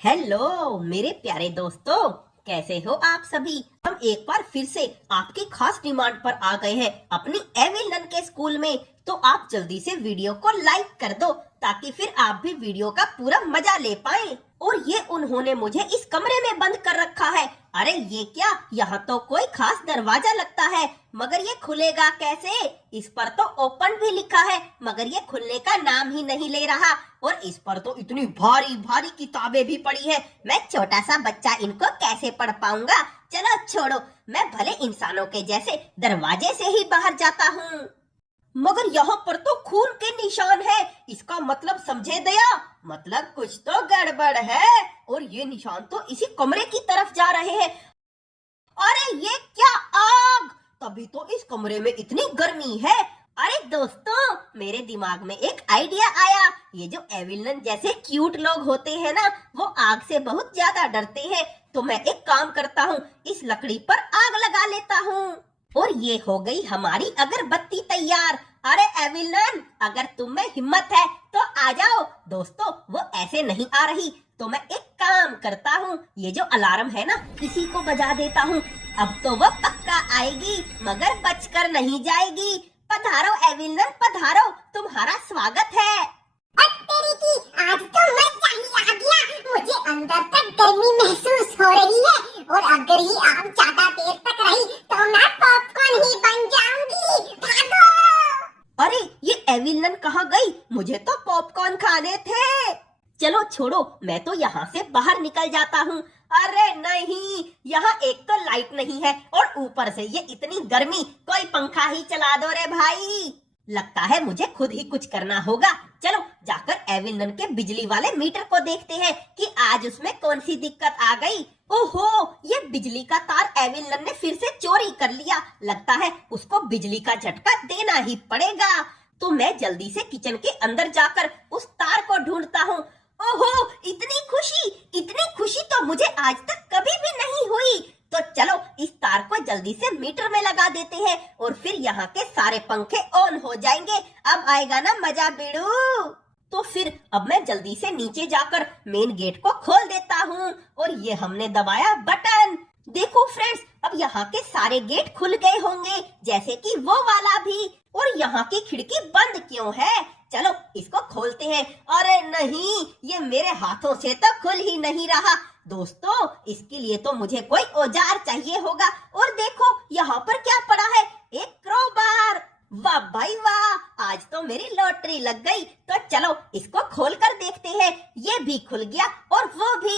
Hello मेरे प्यारे दोस्तों, कैसे हो आप सभी। हम एक बार फिर से आपकी खास डिमांड पर आ गए हैं अपनी एविल नन के स्कूल में। तो आप जल्दी से वीडियो को लाइक कर दो ताकि फिर आप भी वीडियो का पूरा मजा ले पाए। और ये उन्होंने मुझे इस कमरे में बंद कर रखा है। अरे ये क्या, यहाँ तो कोई खास दरवाजा लगता है, मगर ये खुलेगा कैसे। इस पर तो ओपन भी लिखा है मगर ये खुलने का नाम ही नहीं ले रहा। और इस पर तो इतनी भारी भारी किताबें भी पड़ी है, मैं छोटा सा बच्चा इनको कैसे पढ़ पाऊंगा। चलो छोड़ो, मैं भले इंसानों के जैसे दरवाजे से ही बाहर जाता हूँ। मगर यहाँ पर तो खून के निशान है, इसका मतलब समझे दया, मतलब कुछ तो गड़बड़ है। और ये निशान तो इसी कमरे की तरफ जा रहे हैं। अरे ये क्या, आग! तभी तो इस कमरे में इतनी गर्मी है। अरे दोस्तों, मेरे दिमाग में एक आइडिया आया। ये जो एविल नन जैसे क्यूट लोग होते हैं ना, वो आग से बहुत ज्यादा डरते हैं। तो मैं एक काम करता हूँ, इस लकड़ी पर आग लगा लेता हूँ और ये हो गई हमारी अगरबत्ती तैयार। अरे एविल नन, अगर तुम में हिम्मत है तो आ जाओ। दोस्तों, वो ऐसे नहीं आ रही तो मैं एक काम करता हूँ, ये जो अलार्म है ना, इसी को बजा देता हूँ। अब तो वो पक्का आएगी मगर बचकर नहीं जाएगी। पधारो एविल नन, पधारो, तुम्हारा स्वागत है। तेरी की, आज तो मजा ही आ गया। मुझे अंदर तक गर्मी महसूस हो रही है और अगर ये आग ज्यादा देर तक रही तो मैं पॉपकॉर्न ही बन जाऊंगी। भागो! अरे ये एविल नन कहाँ गई? मुझे तो पॉपकॉर्न खाने थे। चलो छोड़ो, मैं तो यहाँ से बाहर निकल जाता हूँ। अरे नहीं, यहाँ एक तो लाइट नहीं है और ऊपर से ये इतनी गर्मी, कोई पंखा ही चला दो रे भाई। लगता है मुझे खुद ही कुछ करना होगा। चलो जाकर एविल नन के बिजली वाले मीटर को देखते हैं कि आज उसमें कौन सी दिक्कत आ गई। ओहो, ये बिजली का तार एविल नन ने फिर से चोरी कर लिया। लगता है उसको बिजली का झटका देना ही पड़ेगा। तो मैं जल्दी से किचन के अंदर जाकर उस तार को ढूंढता हूँ। ओहो, इतनी खुशी तो मुझे आज तक कभी भी नहीं हुई। तो चलो इस तार को जल्दी से मीटर में लगा देते हैं और फिर यहाँ के सारे पंखे ऑन हो जाएंगे। अब आएगा ना मजा बिड़ू। तो फिर अब मैं जल्दी से नीचे जाकर मेन गेट को खोल देता हूँ और ये हमने दबाया बटन। देखो फ्रेंड्स, अब यहाँ के सारे गेट खुल गए होंगे, जैसे कि वो वाला भी। और यहाँ की खिड़की बंद क्यों है? चलो इसको खोलते हैं। अरे नहीं, ये मेरे हाथों से तो खुल ही नहीं रहा। दोस्तों, इसके लिए तो मुझे कोई औजार चाहिए होगा। और देखो यहाँ पर क्या पड़ा है, एक क्रोबार। वाह भाई वाह, आज तो मेरी लॉटरी लग गई। तो चलो इसको खोल कर देखते हैं। ये भी खुल गया और वो भी।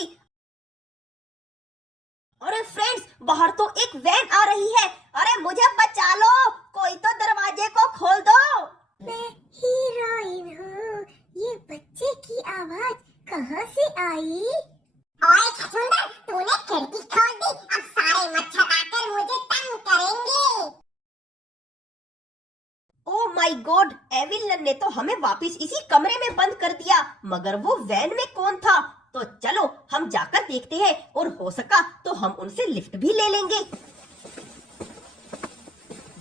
अरे फ्रेंड्स, बाहर तो एक वैन आ रही है। अरे मुझे बचा लो, कोई तो दरवाजे को खोल दो। मैं हीरोइन हूँ। ये बच्चे की आवाज कहाँ से आई? ओए छछूंदर, तूने खिड़की खोल दी। अब सारे मच्छर आकर मुझे तंग करेंगे। Oh my God, evil nun ने तो हमें वापस इसी कमरे में बंद कर दिया। मगर वो वैन में कौन था? तो चलो हम जाकर देखते हैं और हो सका तो हम उनसे लिफ्ट भी ले लेंगे।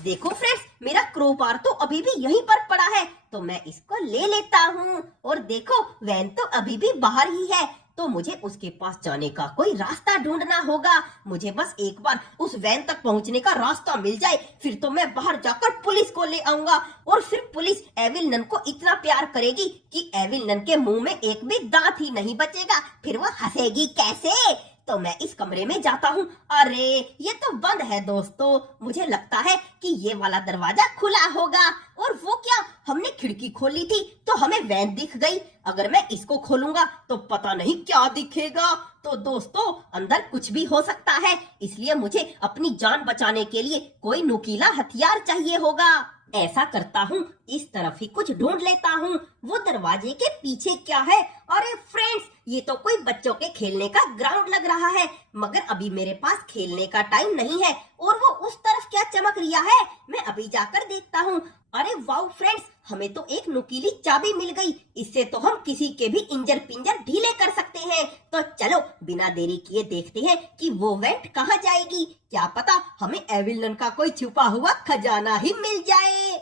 देखो फ्रेंड्स, मेरा क्रोबार तो अभी भी यहीं पर पड़ा है, तो मैं इसको ले लेता हूँ। और देखो वैन तो अभी भी बाहर ही है, तो मुझे उसके पास जाने का कोई रास्ता ढूंढना होगा। मुझे बस एक बार उस वैन तक पहुंचने का रास्ता मिल जाए, फिर तो मैं बाहर जाकर पुलिस को ले आऊंगा। और फिर पुलिस एविल नन को इतना प्यार करेगी कि एविल नन के मुंह में एक भी दांत ही नहीं बचेगा। फिर वो हंसेगी कैसे? तो मैं इस कमरे में जाता हूँ। अरे ये तो बंद है दोस्तों, मुझे लगता है कि ये वाला दरवाजा खुला होगा। और वो क्या, हमने खिड़की खोली थी तो हमें वैन दिख गई। अगर मैं इसको खोलूंगा तो पता नहीं क्या दिखेगा। तो दोस्तों, अंदर कुछ भी हो सकता है, इसलिए मुझे अपनी जान बचाने के लिए कोई नुकीला हथियार चाहिए होगा। ऐसा करता हूँ, इस तरफ ही कुछ ढूंढ लेता हूँ। वो दरवाजे के पीछे क्या है? अरे फ्रेंड्स, ये तो कोई बच्चों के खेलने का ग्राउंड लग रहा है, मगर अभी मेरे पास खेलने का टाइम नहीं है। और वो उस तरफ क्या चमक रिया है, मैं अभी जाकर देखता हूँ। अरे वाओ फ्रेंड्स, हमें तो एक नुकीली चाबी मिल गई। इससे तो हम किसी के भी इंजर पिंजर ढीले कर सकते हैं। तो चलो बिना देरी किए देखते हैं कि वो वेंट कहाँ जाएगी। क्या पता हमें एविल नन का कोई छुपा हुआ खजाना ही मिल जाए।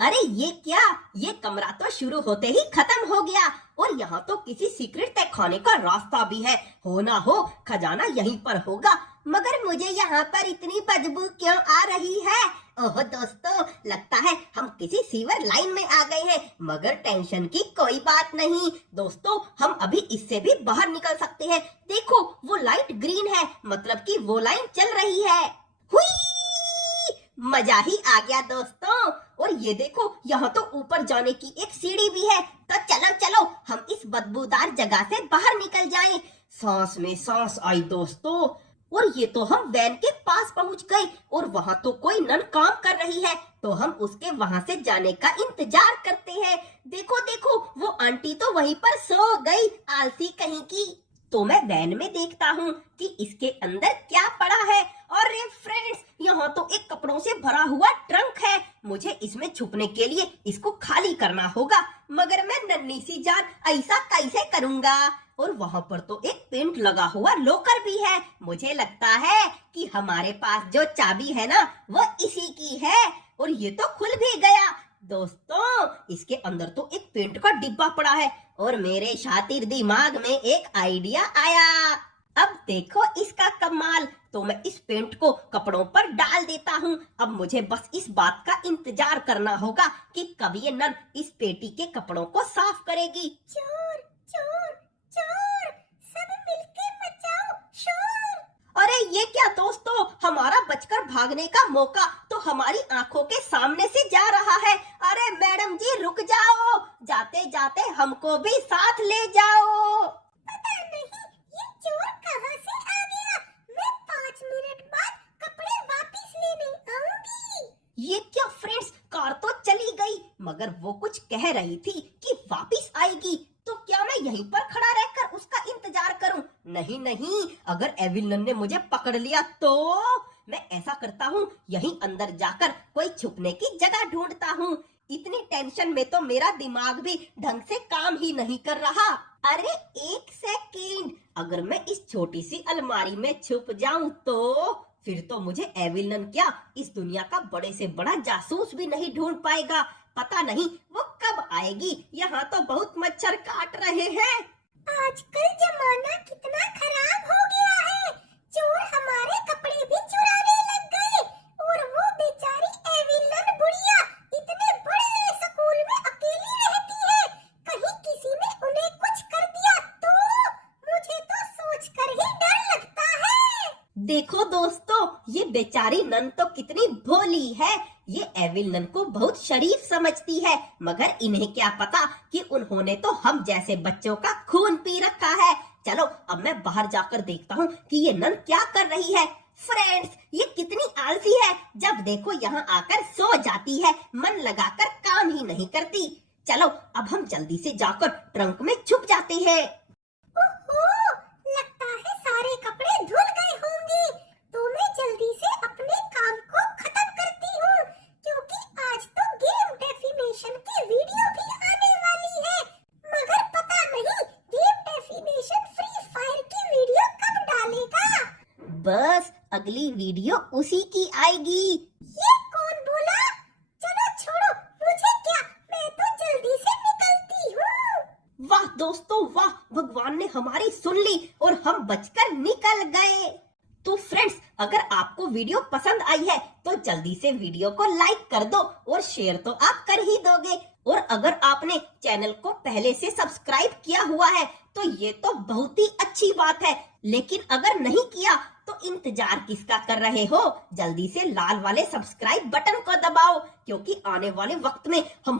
अरे ये क्या, ये कमरा तो शुरू होते ही खत्म हो गया और यहाँ तो किसी सीक्रेट तहखाने का रास्ता भी है। हो ना हो खजाना यहीं पर होगा, मगर मुझे यहाँ पर इतनी बदबू क्यों आ रही है? ओह दोस्तों, लगता है हम किसी सीवर लाइन में आ गए हैं, मगर टेंशन की कोई बात नहीं दोस्तों, हम अभी इससे भी बाहर निकल सकते हैं। देखो वो लाइट ग्रीन है, मतलब कि वो लाइन चल रही है। हुई, मजा ही आ गया दोस्तों। और ये देखो यहाँ तो ऊपर जाने की एक सीढ़ी भी है, तो चलो चलो हम इस बदबूदार जगह से बाहर निकल जाएं। सांस में सांस आई दोस्तों, और ये तो हम वैन के पास पहुंच गए और वहाँ तो कोई नन काम कर रही है, तो हम उसके वहाँ से जाने का इंतजार करते हैं। देखो देखो वो आंटी तो वहीं पर सो गई, आलसी कहीं की। तो मैं वैन में देखता हूँ कि इसके अंदर क्या पड़ा है। और फ्रेंड्स, यहाँ तो एक कपड़ों से भरा हुआ ट्रंक है, मुझे इसमें छुपने के लिए इसको खाली करना होगा, मगर मैं नन्ही सी जान ऐसा कैसे करूँगा? और वहाँ पर तो एक पेंट लगा हुआ लॉकर भी है, मुझे लगता है कि हमारे पास जो चाबी है ना वो इसी की है। और ये तो खुल भी गया दोस्तों, इसके अंदर तो एक पेंट का डिब्बा पड़ा है और मेरे शातिर दिमाग में एक आइडिया आया। अब देखो इसका कमाल, तो मैं इस पेंट को कपड़ों पर डाल देता हूँ। अब मुझे बस इस बात का इंतजार करना होगा कि कब ये नन इस पेटी के कपड़ों को साफ करेगी। चोर चोर चोर, सब मिलके मचाओ शोर। अरे ये क्या दोस्तों, हमारा बचकर भागने का मौका तो हमारी आंखों के सामने से जा रहा है। अरे मैडम जी रुक जाओ, जाते जाते हमको भी साथ ले जाओ। पता नहीं ये चोर कहाँ से आ गया, मैं 5 मिनट बाद कपड़े वापस लेने आऊंगी। ये क्या फ्रेंड्स, कार तो चली गई, मगर वो कुछ कह रही थी कि वापस आएगी, तो क्या मैं यहीं पर खड़ा रहकर उसका इंतजार करूं? नहीं नहीं, अगर एविलन ने मुझे पकड़ लिया तो मैं ऐसा करता हूँ, यहीं अंदर जाकर कोई छुपने की जगह ढूंढता हूँ। इतनी टेंशन में तो मेरा दिमाग भी ढंग से काम ही नहीं कर रहा। अरे एक सेकंड, अगर मैं इस छोटी सी अलमारी में छुप जाऊं तो फिर तो मुझे एविलन क्या, इस दुनिया का बड़े से बड़ा जासूस भी नहीं ढूंढ पाएगा। पता नहीं वो कब आएगी, यहाँ तो बहुत मच्छर काट रहे हैं। आजकल जमाना कितना खराब हो गया है, चोर हमारे कपड़े भी चुराने लग गए। और वो बेचारी एविलन बुढ़िया इतने बड़े स्कूल में अकेली रहती है, कहीं किसी ने उन्हें कुछ कर दिया तो मुझे तो सोचकर ही डर लगता है। देखो दोस्तों, ये बेचारी नन तो कितनी भोली है, ये एविल नन को बहुत शरीफ समझती है, मगर इन्हें क्या पता कि उन्होंने तो हम जैसे बच्चों का खून पी रखा है। चलो अब मैं बाहर जाकर देखता हूँ कि ये नन क्या कर रही है। फ्रेंड्स, ये कितनी आलसी है, जब देखो यहाँ आकर सो जाती है, मन लगाकर काम ही नहीं करती। चलो अब हम जल्दी से जाकर ट्रंक में छुप जाते हैं। ओहो, लगता है सारे कपड़े धुल गए होंगे, तो मैं जल्दी से अपने काम को खत्म करती हूँ, क्योंकि आज तो गेम डेफिनेशन की वीडियो भी आने वाली है। मगर पता नहीं गेम डेफिनेशन फ्री फायर की वीडियो कब डालेगा। बस अगली वीडियो उसी की आएगी। ये कौन बोला? चलो छोड़ो, मुझे क्या, मैं तो जल्दी से निकलती हूँ। वाह दोस्तों वाह, भगवान ने हमारी सुन ली और हम बचकर निकल गए। तो फ्रेंड्स, अगर आपको वीडियो पसंद आई है तो जल्दी से वीडियो को लाइक कर दो और शेयर तो आप कर ही दोगे। और अगर आपने चैनल को पहले से सब्सक्राइब किया हुआ है तो ये तो बहुत ही अच्छी बात है, लेकिन अगर नहीं किया तो इंतजार किसका कर रहे हो? जल्दी से लाल वाले सब्सक्राइब बटन को दबाओ, क्योंकि आने वाले वक्त में हम